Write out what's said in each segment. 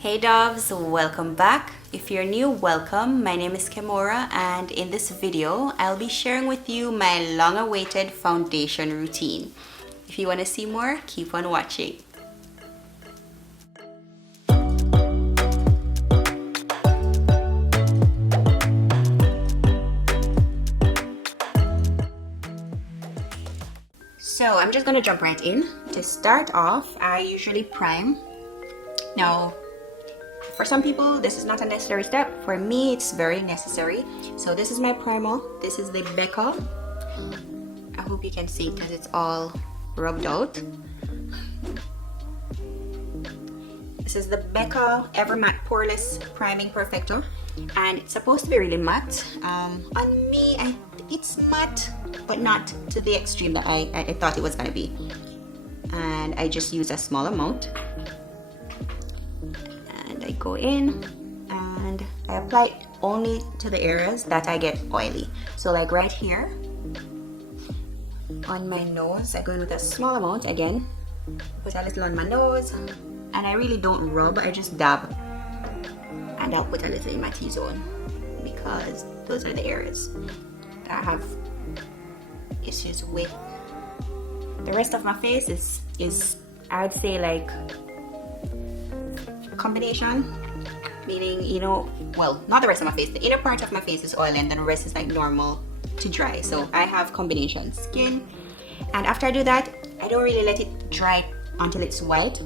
Hey Doves, welcome back. If you're new, welcome. My name is Kemora, and in this video, I'll be sharing with you my long-awaited foundation routine. If you want to see more, keep on watching. So I'm just gonna jump right in. To start off, I usually prime. Now, for some people, this is not a necessary step. For me, it's very necessary. So this is my primer. This is the Becca. I hope you can see it because it's all rubbed out. This is the Becca Ever Matte Poreless Priming Perfector, and it's supposed to be really matte. On me, it's matte, but not to the extreme that I thought it was gonna be. And I just use a small amount. I go in and I apply it only to the areas that I get oily. So like right here on my nose, I go in with a small amount again, put a little on my nose, and I really don't rub, I just dab, and I'll put a little in my T-zone because those are the areas that I have issues with. The rest of my face is I would say like combination, meaning, you know, well, not the rest of my face, the inner part of my face is oily and then the rest is like normal to dry. So I have combination skin, and after I do that, I don't really let it dry until it's white.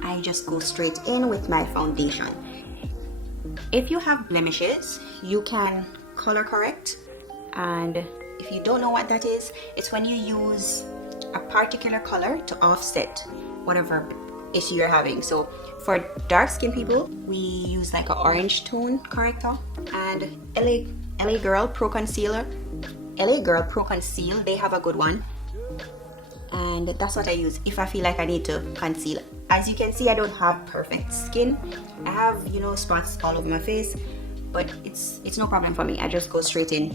I just go straight in with my foundation. If you have blemishes, you can color correct, and if you don't know what that is, it's when you use a particular color to offset whatever issue you're having. So for dark skin people, we use like an orange tone corrector, and LA Girl Pro Conceal, they have a good one, and that's what I use if I feel like I need to conceal. As you can see, I don't have perfect skin. I have, you know, spots all over my face, but it's no problem for me. I just go straight in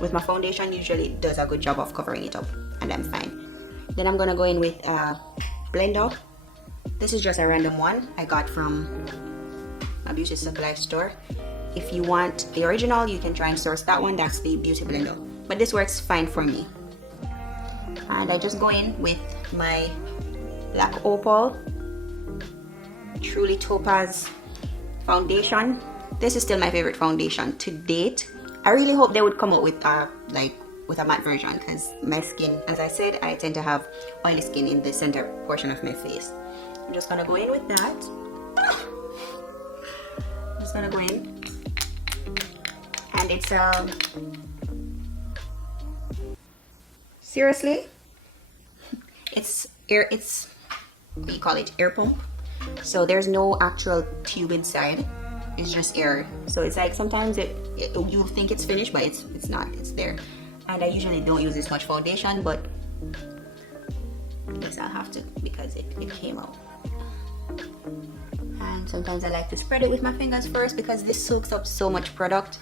with my foundation. Usually it does a good job of covering it up, and I'm fine. Then I'm gonna go in with a blender. This is just a random one I got from a beauty supply store. If you want the original, you can try and source that one. That's the beauty blender, but this works fine for me. And I just go in with my Black Opal Truly Topaz foundation. This is still my favorite foundation to date. I really hope they would come out with a matte version, because my skin, as I said, I tend to have oily skin in the center portion of my face. I'm just gonna go in with that. I'm just gonna go in, and it's seriously, it's what do you call it, air pump. So there's no actual tube inside. It's just air. So it's like sometimes you think it's finished, but it's not. It's there. And I usually don't use this much foundation, but I guess I'll have to because it came out. And sometimes I like to spread it with my fingers first because this soaks up so much product.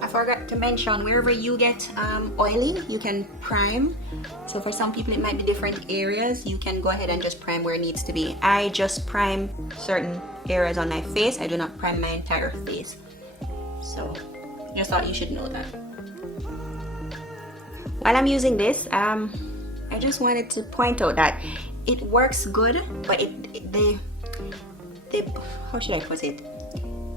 I forgot to mention, wherever you get oily, you can prime. So for some people it might be different areas. You can go ahead and just prime where it needs to be. I just prime certain areas on my face. I do not prime my entire face. So just thought you should know that. While I'm using this, I just wanted to point out that it works good, but the how should I put it?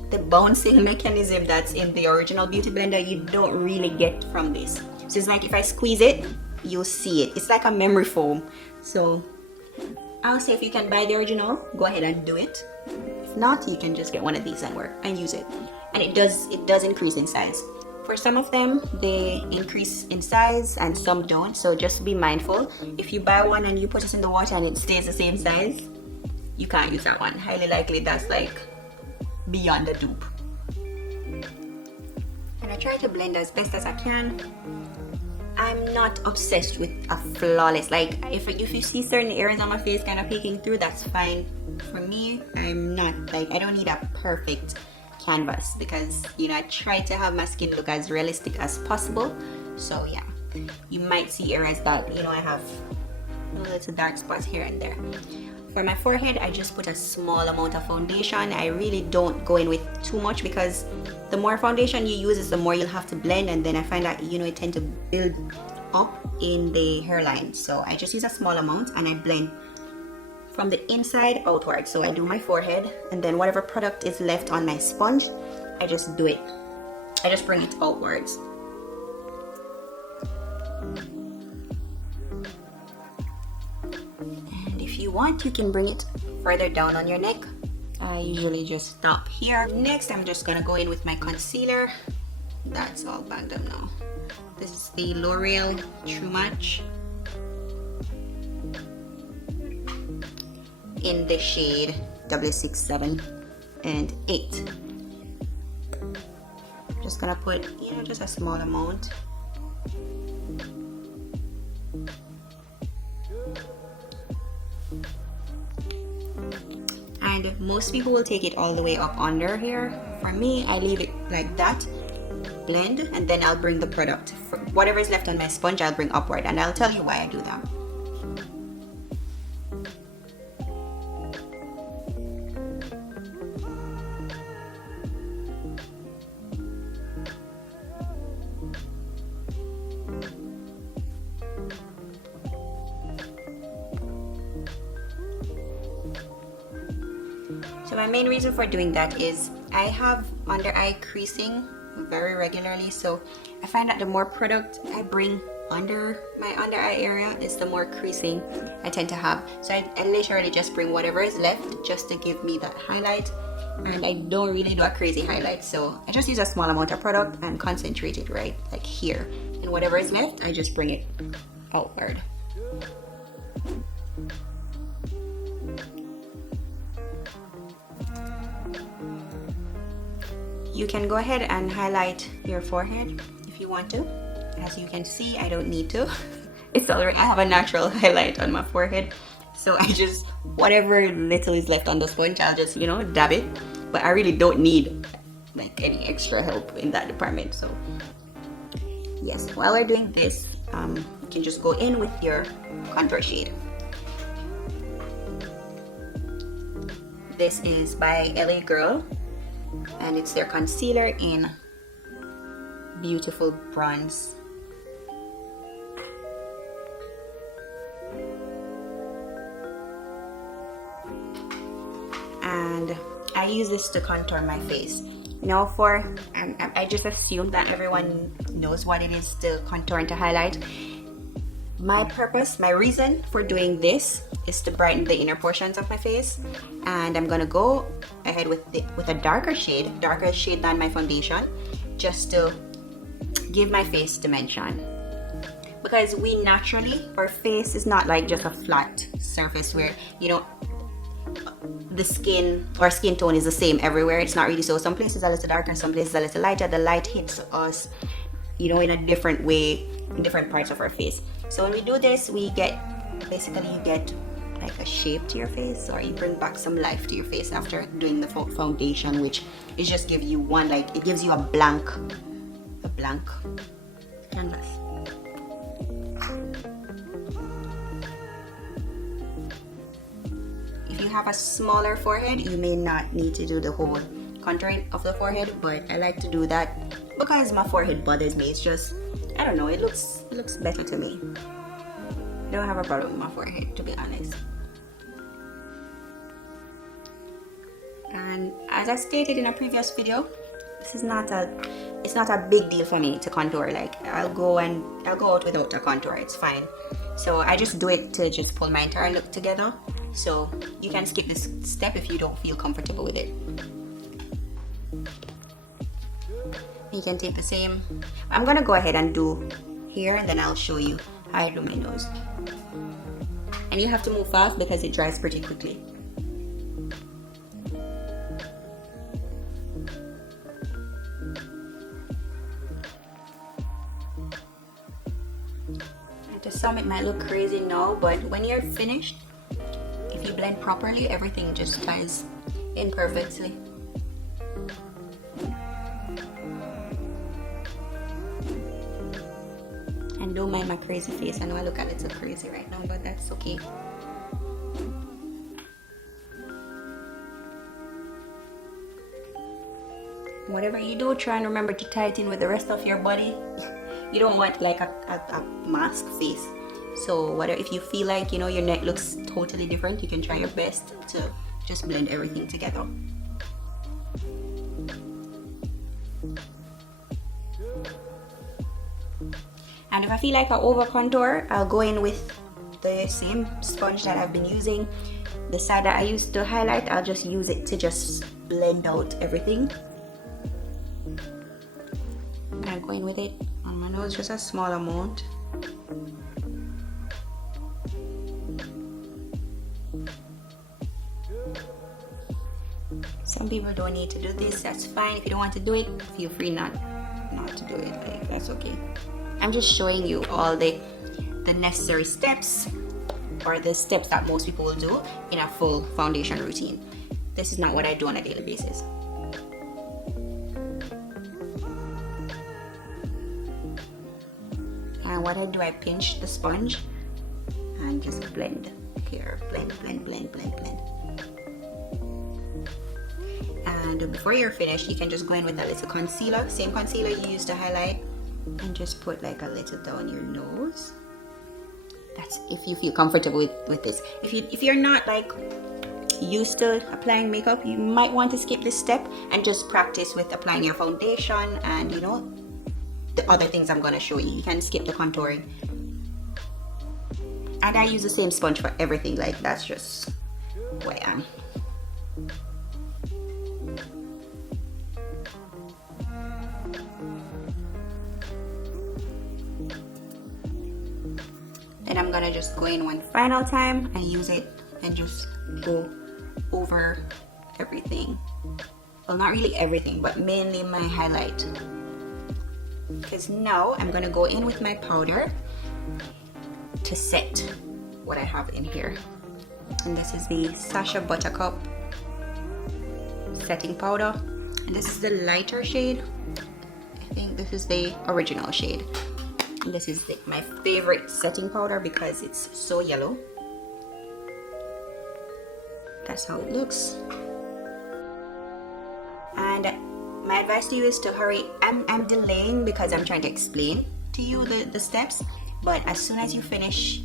The bouncing mechanism that's in the original beauty blender, you don't really get from this. So it's like if I squeeze it, you'll see it. It's like a memory foam. So I'll say if you can buy the original, go ahead and do it. If not, you can just get one of these and use it. And it does increase in size. For some of them, they increase in size and some don't. So just be mindful. If you buy one and you put it in the water and it stays the same size, you can't use that one. Highly likely that's like beyond the dupe. And I try to blend as best as I can. I'm not obsessed with a flawless, like if you see certain areas on my face kind of peeking through, that's fine. For me, I'm not, like, I don't need a perfect canvas, because you know I try to have my skin look as realistic as possible. So yeah, you might see areas that you know I have little dark spots here and there. For my forehead, I just put a small amount of foundation. I really don't go in with too much, because the more foundation you use is the more you'll have to blend, and then I find that you know it tend to build up in the hairline. So I just use a small amount and I blend from the inside outward. So I do my forehead, and then whatever product is left on my sponge, I just do it. I just bring it outwards. And if you want, you can bring it further down on your neck. I usually just stop here. Next, I'm just gonna go in with my concealer. That's all bagged up now. This is the L'Oreal True Match in the shade W6, 7, and 8. Just gonna put, you know, just a small amount. And most people will take it all the way up under here. For me, I leave it like that, blend, and then I'll bring the product. Whatever is left on my sponge, I'll bring upward, and I'll tell you why I do that. So my main reason for doing that is I have under eye creasing very regularly, so I find that the more product I bring under my under eye area is the more creasing I tend to have. So I literally just bring whatever is left just to give me that highlight, and I don't really do a crazy highlight, so I just use a small amount of product and concentrate it right like here, and whatever is left I just bring it outward. You can go ahead and highlight your forehead if you want to. As you can see, I don't need to. It's already, I have a natural highlight on my forehead. So I just, whatever little is left on the sponge, I'll just, you know, dab it. But I really don't need like any extra help in that department. So yes, while we're doing this, you can just go in with your contour shade. This is by LA Girl, and it's their concealer in Beautiful Bronze. And I use this to contour my face. Now I just assume that everyone knows what it is to contour and to highlight. My purpose, my reason for doing this is to brighten the inner portions of my face, and I'm gonna go ahead with a darker shade than my foundation, just to give my face dimension. Because we naturally, our face is not like just a flat surface where, you know, the skin or skin tone is the same everywhere. It's not really so. Some places a little darker, some places a little lighter. The light hits us, you know, in a different way in different parts of our face. So when we do this, we get, basically you get like a shape to your face, or you bring back some life to your face after doing the foundation, which is just give you one, like it gives you a blank canvas. If you have a smaller forehead, you may not need to do the whole contouring of the forehead, but I like to do that because my forehead bothers me. It's just, I don't know, it looks better to me. I don't have a problem with my forehead, to be honest. And as I stated in a previous video, this is not it's not a big deal for me to contour. Like I'll go out without a contour, it's fine. So I just do it to just pull my entire look together. So you can skip this step if you don't feel comfortable with it. You can take the same. I'm gonna go ahead and do here, and then I'll show you how I do my nose. And you have to move fast because it dries pretty quickly. And to some it might look crazy now, but when you're finished, if you blend properly, everything just ties in perfectly. And don't mind my crazy face. I know I look a little crazy right now, but that's okay. Whatever you do, try and remember to tie it in with the rest of your body. You don't want like a mask face. So whatever, if you feel like, you know, your neck looks totally different, you can try your best to just blend everything together. And if I feel like I over contour, I'll go in with the same sponge that I've been using. The side that I used to highlight, I'll just use it to just blend out everything. I'm going with it on my nose, just a small amount. Some people don't need to do this, that's fine. If you don't want to do it, feel free not to do it, like, that's okay. I'm just showing you all the necessary steps, or the steps that most people will do in a full foundation routine. This is not what I do on a daily basis. And what I do, I pinch the sponge and just blend here, blend. And before you're finished, you can just go in with a little concealer, same concealer you used to highlight, and just put like a little down your nose. That's if you feel comfortable with this. If you're not like used to applying makeup, you might want to skip this step and just practice with applying your foundation and, you know, the other things I'm going to show you. You can skip the contouring. And I use the same sponge for everything, like that's just who I am. Then I'm gonna just go in one final time and use it and just go over everything. Well, not really everything, but mainly my highlight. Because now I'm gonna go in with my powder to set what I have in here. And this is the Sacha Buttercup setting powder. And this is the lighter shade. I think this is the original shade. And this is my favorite setting powder because it's so yellow. That's how it looks. And my advice to you is to hurry. I'm delaying because I'm trying to explain to you the steps. But as soon as you finish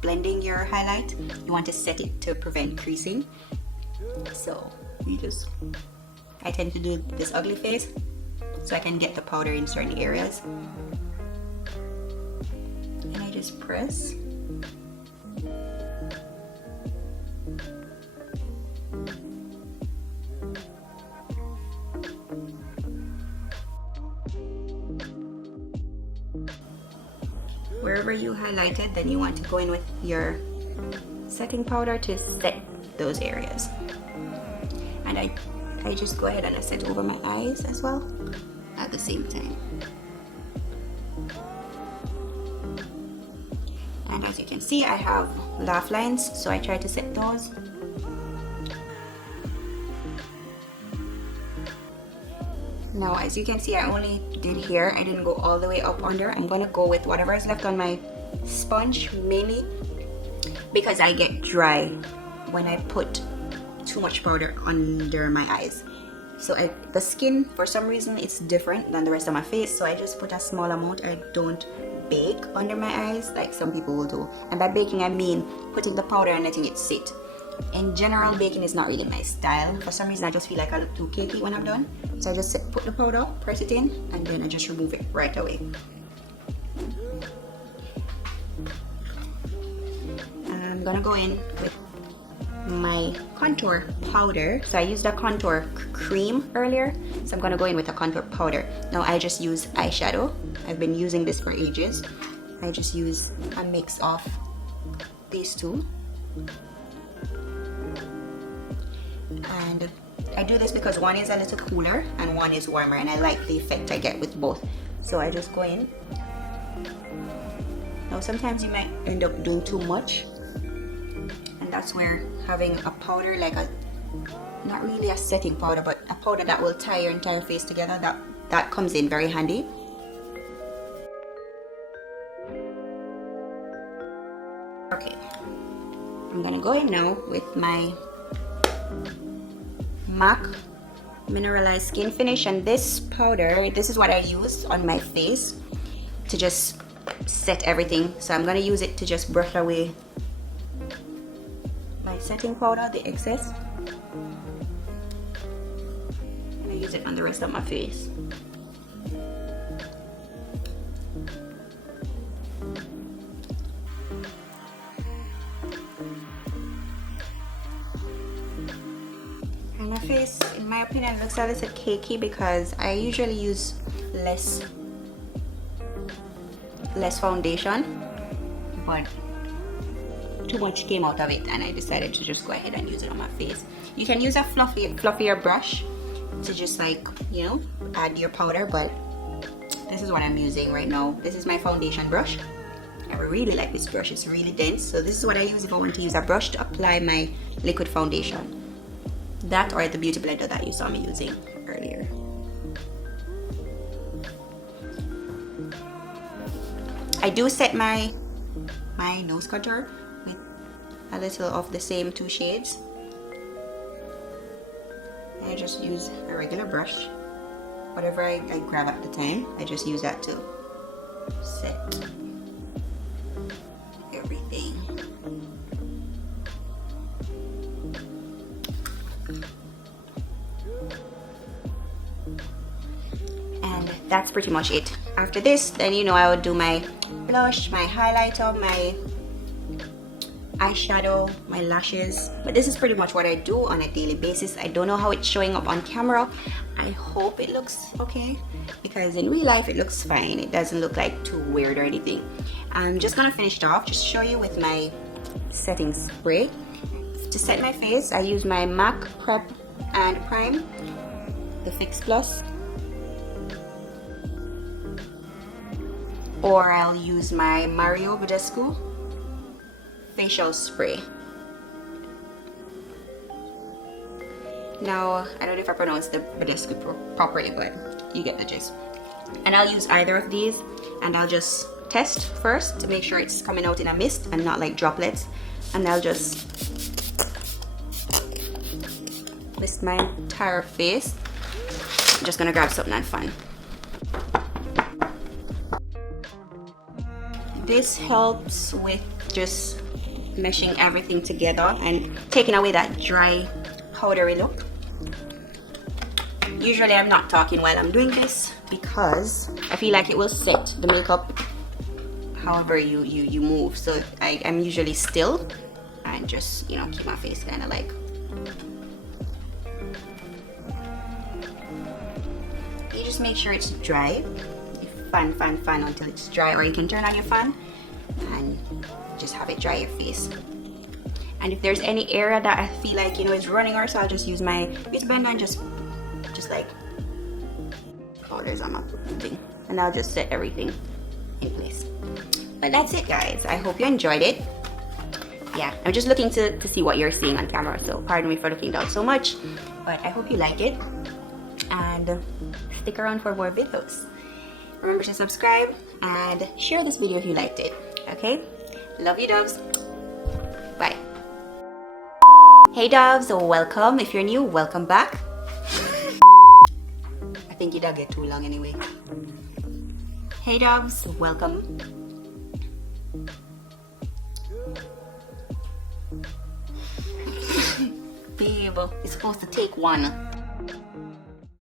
blending your highlight, you want to set it to prevent creasing. So I tend to do this ugly face so I can get the powder in certain areas. And I just press. Wherever you highlighted, then you want to go in with your setting powder to set those areas. And I just go ahead and I set over my eyes as well at the same time. And as you can see, I have laugh lines, so I try to set those. Now, as you can see, I only did here. I didn't go all the way up under. I'm going to go with whatever is left on my sponge, mainly because I get dry when I put too much powder under my eyes. So the skin, for some reason, it's different than the rest of my face, so I just put a small amount. I don't bake under my eyes like some people will do. And by baking, I mean putting the powder and letting it sit. In general, baking is not really my style. For some reason, I just feel like I look too cakey when I'm done. So I just put the powder, press it in, and then I just remove it right away. I'm gonna go in with my contour powder. So I used a contour cream earlier, so I'm gonna go in with a contour powder. Now I just use eyeshadow. I've been using this for ages. I just use a mix of these two. And I do this because one is a little cooler and one is warmer, and I like the effect I get with both. So I just go in. Now sometimes you might end up doing too much, and that's where having a powder, like not really a setting powder, but a powder that will tie your entire face together, that comes in very handy. I'm gonna go in now with my MAC Mineralized Skin Finish, and this powder, this is what I use on my face to just set everything. So I'm gonna use it to just brush away my setting powder, the excess. And I use it on the rest of my face. And my face, in my opinion, looks a little cakey because I usually use less foundation, but too much came out of it and I decided to just go ahead and use it on my face. You can use a fluffier brush to just, like, you know, add your powder, but this is what I'm using right now. This is my foundation brush. I really like this brush, it's really dense. So this is what I use if I want to use a brush to apply my liquid foundation. That or the beauty blender that you saw me using earlier. I do set my nose contour with a little of the same two shades. I just use a regular brush. Whatever I grab at the time, I just use that to set everything. And that's pretty much it. After this, then, you know, I would do my blush, my highlighter, my eyeshadow, my lashes. But this is pretty much what I do on a daily basis. I don't know how it's showing up on camera. I hope it looks okay, because in real life it looks fine. It doesn't look like too weird or anything. I'm just gonna finish it off, just show you with my setting spray. To set my face, I use my MAC Prep and Prime, the Fix Plus, or I'll use my Mario Badescu facial spray. Now, I don't know if I pronounced the Badescu properly, but you get the gist. And I'll use either of these, and I'll just test first to make sure it's coming out in a mist and not like droplets. And I'll just mist my entire face. I'm just gonna grab something and fun. This helps with just meshing everything together and taking away that dry, powdery look. Usually I'm not talking while I'm doing this because I feel like it will set the makeup however you move. So I'm usually still and just, you know, keep my face kind of like. You just make sure it's dry. You fan until it's dry, or you can turn on your fan and just have it dry your face. And if there's any area that I feel like, you know, is running, or so, I'll just use my beauty blender and just like powders on my thing, and I'll just set everything in place. But that's it, guys. I hope you enjoyed it. Yeah, I'm just looking to see what you're seeing on camera, so pardon me for looking down so much, but I hope you like it, and stick around for more videos. Remember to subscribe and share this video if you liked it. Okay? Love you, doves. Bye. Hey doves, welcome. If you're new, welcome back. I think it don't get too long anyway. Hey doves, welcome. Babe, it's supposed to take one.